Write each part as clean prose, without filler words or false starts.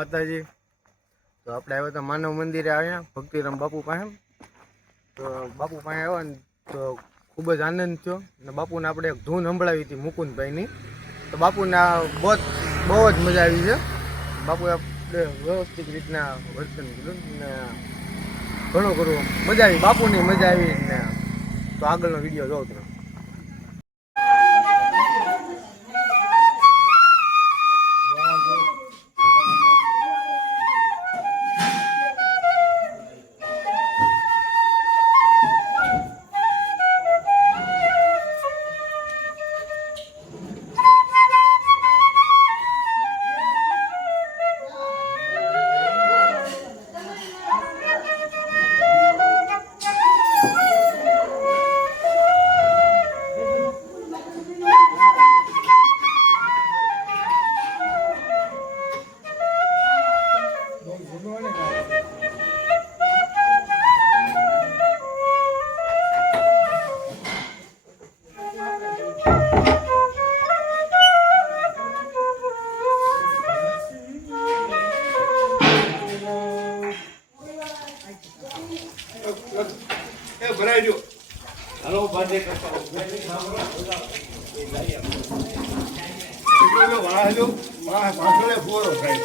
માતાજી। તો આપણે આવ્યા હતા માનવ મંદિરે આવ્યા ભક્તિરામ બાપુ પાસે। તો બાપુ પાસે આવ્યા ને તો ખૂબ જ આનંદ થયો અને બાપુને આપણે એક ધૂન સંભળાવી હતી મુકુંદભાઈની। તો બાપુને બહુ જ મજા આવી છે। બાપુએ આપણે વ્યવસ્થિત રીતના વર્તન કર્યું ને ઘણું કરવું મજા આવી, બાપુની મજા આવી ને। તો આગળનો વિડીયો જોઉં તમે। ભરાઈ હલો બાંધે કરતા ભાષણે ફોરો થાય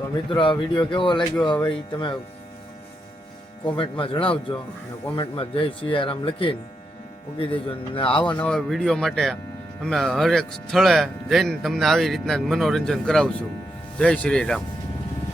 તો મિત્રો આ વિડીયો કેવો લાગ્યો હવે એ તમે કોમેન્ટમાં જણાવજો અને કોમેન્ટમાં જય સિયારામ લખીને મૂકી દેજો। અને આવા નવા વિડીયો માટે અમે હરેક સ્થળે જઈને તમને આવી રીતના મનોરંજન કરાવશું। જય શ્રી રામ।